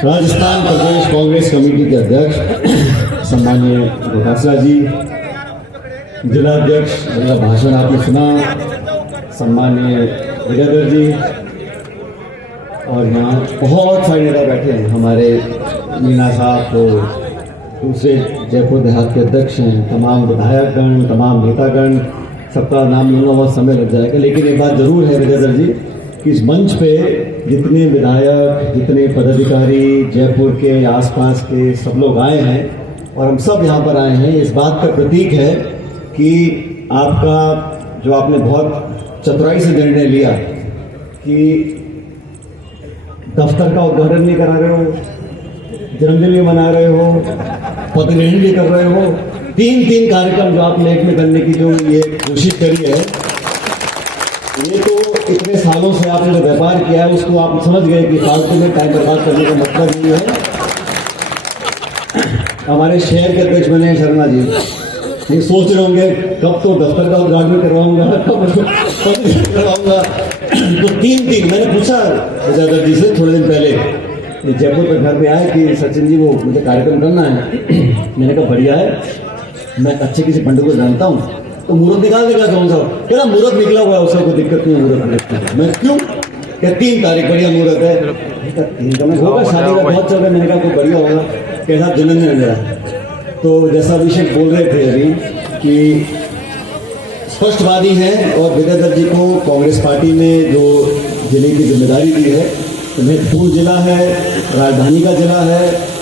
राजस्थान प्रदेश Congress committee के अध्यक्ष सम्माननीय गोटासरा जी, जिलाध्यक्ष जिनका भाषण आपने सुना, सम्माननीय विजयधर जी, और यहाँ बहुत सारे नेता बैठे हैं। हमारे मीना साहब तो दूसरे जयपुर देहात के अध्यक्ष हैं, तमाम विधायकगण, तमाम नेतागण, सबका नाम लूँगा बहुत समय लग जाएगा। लेकिन एक बात जरूर है विजयधर जी कि इस मंच पे जितने विधायक, जितने पदाधिकारी जयपुर के आसपास के सब लोग आए हैं और हम सब यहाँ पर आए हैं, इस बात का प्रतीक है कि आपका जो आपने बहुत चतुराई से निर्णय लिया कि दफ्तर का उद्घाटन नहीं करा रहे हो, जन्मदिन भी मना रहे हो, पदग्रहण भी कर रहे हो, तीन कार्यक्रम जो आपने एक में करने की जो ये कोशिश करी है, ये तो इतने सालों से आपने जो व्यापार किया है उसको आप समझ गए कि फालतू में टाइम बर्बाद करने का मतलब नहीं है। हमारे शहर के अध्यक्ष बने शर्मा जी, ये सोच रहे होंगे कब तो दफ्तर का उद्घाटन करवाऊंगा, कब करवाऊंगा। तो तीन मैंने पूछा विजयधर जी से थोड़े दिन पहले, जयपुर पर घर पे आए कि सचिन जी वो मुझे कार्यक्रम करना है। मैंने कहा बढ़िया है, मैं अच्छे किसी पंडित को जानता हूँ, तो मुहूर्त निकाल देगा कौन सा? क्या मुहूर्त निकला हुआ है, उसका कोई दिक्कत नहीं है, मुहूर्त मैं क्यों क्या 3 तारीख बढ़िया मुहूर्त है, 3 का मैं होगा, शादी का बहुत चल रहा है। मैंने कहा कोई बढ़िया होगा, कैसा जन्मदिन है मेरा। तो जैसा अभिषेक बोल रहे थे अभी कि स्पष्टवादी हैं और विजयधर जी को कांग्रेस पार्टी ने जो जिले की जिम्मेदारी दी है, तो महत्वपूर्ण जिला है, राजधानी का जिला है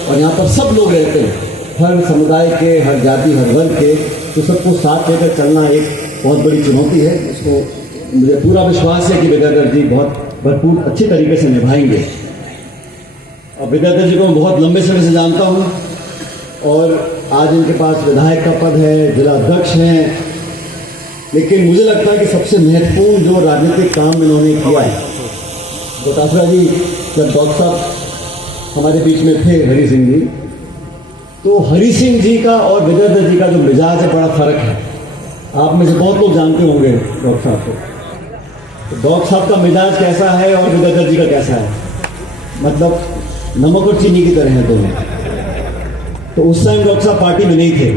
और यहाँ पर सब लोग रहते हैं, हर समुदाय के, हर जाति, हर वर्ग के, तो सबको साथ लेकर चलना एक बहुत बड़ी चुनौती है। इसको मुझे पूरा विश्वास है कि विजयधर जी बहुत भरपूर अच्छी तरीके से निभाएंगे। और विजयधर जी को मैं बहुत लंबे समय से जानता हूँ और आज इनके पास विधायक का पद है, जिला अध्यक्ष हैं, लेकिन मुझे लगता है कि सबसे महत्वपूर्ण जो राजनीतिक काम इन्होंने किया है, गोटासरा जी जब डॉक्टर साहब हमारे बीच में थे हरि सिंह जी, तो हरि सिंह जी का और विजयधर जी का जो मिजाज है बड़ा फर्क है। आप में से बहुत लोग जानते होंगे डॉक्टर साहब को, तो डॉक्टर साहब का मिजाज कैसा है और विजयधर जी का कैसा है, मतलब नमक और चीनी की तरह है दोनों। तो उस टाइम डॉक्टर साहब पार्टी में नहीं थे,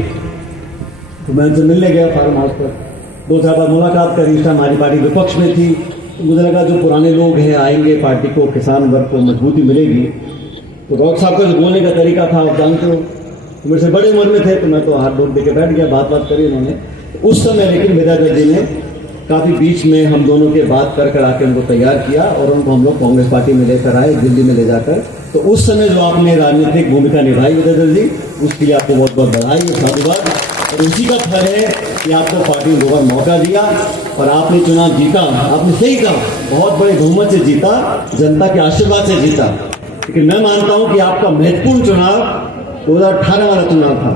तो मैं उनसे मिलने गया फार्म हाउस पर, 2-4 बार मुलाकात करी। इस टाइम हमारी पार्टी विपक्ष में थी, तो मुझे लगा जो पुराने लोग हैं आएंगे, पार्टी को, किसान वर्ग को मजबूती मिलेगी। तो डॉक्टर साहब का जो बोलने का तरीका था आप जानते हो, तो मेरे से बड़े उम्र में थे, तो मैं तो हाथ धोख देके बैठ गया, बात करी उन्होंने। तो उस समय लेकिन विजयधर जी ने काफ़ी बीच में हम दोनों के बात कर आके उनको तैयार किया और उनको हम लोग कांग्रेस पार्टी में लेकर आए, दिल्ली में ले जाकर। तो उस समय जो आपने राजनीतिक भूमिका निभाई विजयधर जी, उसके लिए आपको बहुत बहुत बधाई और साधुवाद। और उसी का फल है कि आपको पार्टी ने 2 बार मौका दिया और आपने चुनाव जीता। आपने सही कहा, बहुत बड़े बहुमत से जीता, जनता के आशीर्वाद से जीता। लेकिन मैं मानता हूं कि आपका महत्वपूर्ण चुनाव 2018 वाला चुनाव था,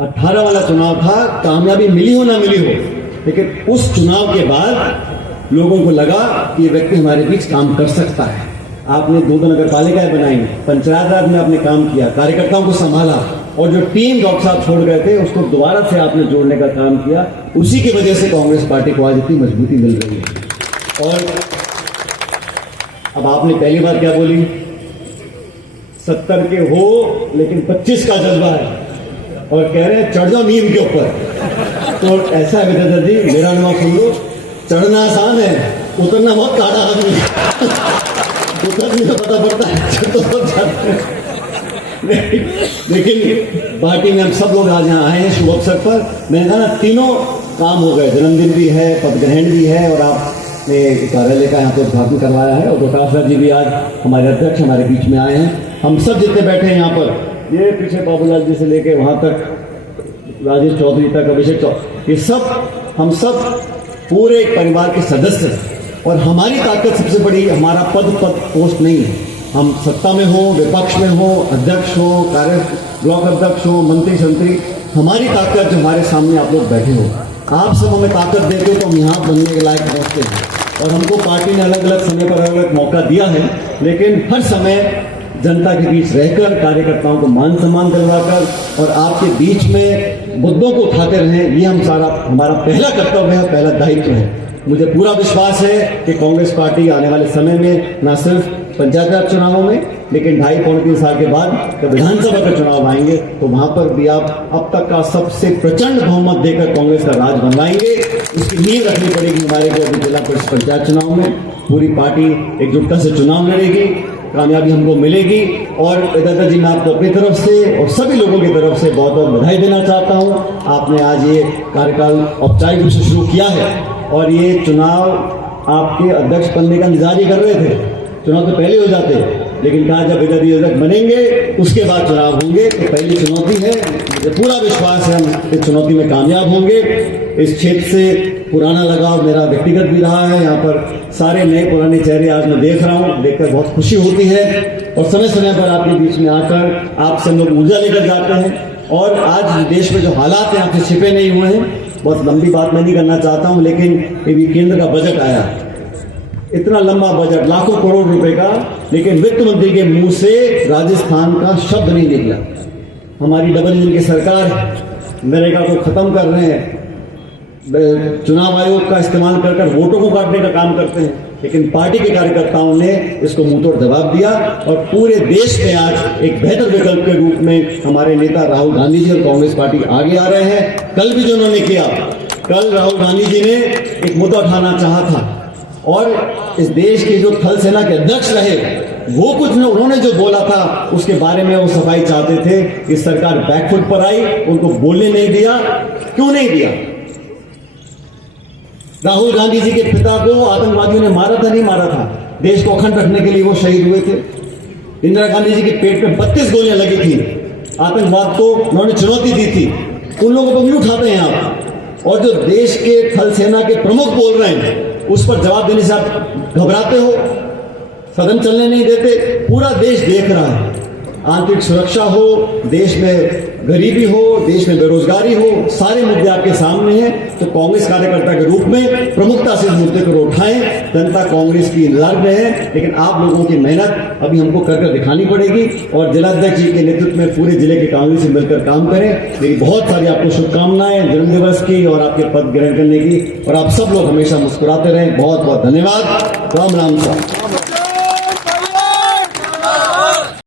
18 वाला चुनाव था। कामयाबी मिली हो ना मिली हो, लेकिन उस चुनाव के बाद लोगों को लगा कि ये व्यक्ति हमारे बीच काम कर सकता है। आपने 2 नगर पालिकाएं बनाई, पंचायत राज में आपने काम किया, कार्यकर्ताओं को संभाला और जो टीम डॉक्टर साहब छोड़ गए थे उसको दोबारा से आपने जोड़ने का काम किया। उसी की वजह से कांग्रेस पार्टी को आज इतनी मजबूती मिल रही है। और अब आपने पहली बार क्या बोली, 70 के हो लेकिन 25 का जज्बा है और कह रहे हैं चढ़ जाओ नीम के ऊपर। तो ऐसा है विजयधर जी, मेरा नाम सुन लो, चढ़ना आसान है, उतरना बहुत काड़ा आदमी है। उतरने का पता पड़ता है तो सब जाते हैं। लेकिन पार्टी में हम सब लोग आज यहाँ आए हैं शुभ अवसर पर। मैंने कहा ना, तीनों काम हो गए, जन्मदिन भी है, पदग्रहण भी है और आपने कार्यालय का यहाँ पे उद्घाटन करवाया है। और गोटासरा जी भी आज हमारे अध्यक्ष हमारे बीच में आए हैं। हम सब जितने बैठे हैं यहाँ पर, ये पीछे बाबूलाल जी से लेके वहाँ तक राजेश चौधरी तक, अभिषेक चौधरी, ये सब हम सब पूरे एक परिवार के सदस्य हैं। और हमारी ताकत सबसे बड़ी हमारा पद पोस्ट नहीं है। हम सत्ता में हो, विपक्ष में हो, अध्यक्ष हो, कार्य ब्लॉक अध्यक्ष हो, मंत्री संत्री, हमारी ताकत जो हमारे सामने आप लोग बैठे हो, आप सब हमें ताकत देते हो तो हम यहाँ बनने के लायक पहुँचते हैं। और हमको पार्टी ने अलग अलग समय पर अलग अलग मौका दिया है, लेकिन हर समय जनता के बीच रहकर, कार्यकर्ताओं को मान सम्मान दिलवाकर और आपके बीच में मुद्दों को उठाते रहें, ये हमारा पहला कर्तव्य है, पहला दायित्व है। मुझे पूरा विश्वास है कि कांग्रेस पार्टी आने वाले समय में न सिर्फ पंचायत राज चुनावों में, लेकिन 2.5-3 साल के बाद जब विधानसभा का चुनाव आएंगे तो वहां पर भी आप अब तक का सबसे प्रचंड बहुमत देकर कांग्रेस का राज बनवाएंगे। इसकी नींव रखनी पड़ेगी हमारे को अभी जिला परिषद पंचायत चुनाव में। पूरी पार्टी एकजुटता से चुनाव लड़ेगी, कामयाबी हमको मिलेगी। और दादाजी मैं आपको अपनी तरफ से और सभी लोगों की तरफ से बहुत बहुत बधाई देना चाहता हूं। आपने आज ये कार्यकाल औपचारिक रूप से शुरू किया है और ये चुनाव आपके अध्यक्ष बनने का इंतजार ही कर रहे थे। चुनाव तो पहले हो जाते, लेकिन कहा जब दादाजी अध्यक्ष बनेंगे उसके बाद चुनाव होंगे। तो पहली चुनौती है, मुझे पूरा विश्वास है हम इस चुनौती में कामयाब होंगे। इस क्षेत्र से पुराना लगाव मेरा व्यक्तिगत भी रहा है। यहाँ पर सारे नए पुराने चेहरे आज मैं देख रहा हूँ, देखकर बहुत खुशी होती है। और समय समय पर आपके बीच में आकर आपसे हम लोग ऊर्जा लेकर जाते हैं। और आज देश में जो हालात हैं आपसे छिपे नहीं हुए हैं। बहुत लंबी बात मैं नहीं करना चाहता हूँ, लेकिन अभी केंद्र का बजट आया, इतना लंबा बजट, लाखों करोड़ रुपए का, लेकिन वित्त मंत्री के मुंह से राजस्थान का शब्द नहीं निकला। हमारी डबल इंजन की सरकार नरेगा को खत्म कर रहे हैं, चुनाव आयोग का इस्तेमाल कर वोटों को काटने का काम करते हैं, लेकिन पार्टी के कार्यकर्ताओं ने इसको मुंहतोड़ जवाब दिया। और पूरे देश में आज एक बेहतर विकल्प के रूप में हमारे नेता राहुल गांधी जी और कांग्रेस पार्टी आगे आ रहे हैं। कल भी जो उन्होंने किया, कल राहुल गांधी जी ने एक मुद्दा उठाना चाहा था और इस देश के जो थल सेना के अध्यक्ष रहे वो कुछ उन्होंने जो बोला था उसके बारे में वो सफाई चाहते थे। इस सरकार बैकफुट पर आई, उनको बोलने नहीं दिया। क्यों नहीं दिया? राहुल गांधी जी के पिता को आतंकवादियों ने मारा था, नहीं मारा था? देश को अखंड रखने के लिए वो शहीद हुए थे। इंदिरा गांधी जी के पेट में 32 गोलियां लगी थी। आतंकवाद को उन्होंने चुनौती दी थी। उन लोगों को भी उठाते हैं आप। और जो देश के थल सेना के प्रमुख बोल रहे हैं उस पर जवाब देने से आप घबराते हो, सदन चलने नहीं देते। पूरा देश देख रहा है, आंतरिक सुरक्षा हो, देश में गरीबी हो, देश में बेरोजगारी हो, सारे मुद्दे आपके सामने हैं। तो कांग्रेस कार्यकर्ता के रूप में प्रमुखता से इस मुद्दे को उठाएं। जनता कांग्रेस की इंतजार में है, लेकिन आप लोगों की मेहनत अभी हमको कर दिखानी पड़ेगी। और जिलाध्यक्ष जी के नेतृत्व में पूरे जिले के कांग्रेस से मिलकर काम करें। मेरी बहुत सारी आपको शुभकामनाएं जन्मदिवस की और आपके पद ग्रहण करने की। और आप सब लोग हमेशा मुस्कुराते रहें। बहुत बहुत धन्यवाद। राम राम साहब।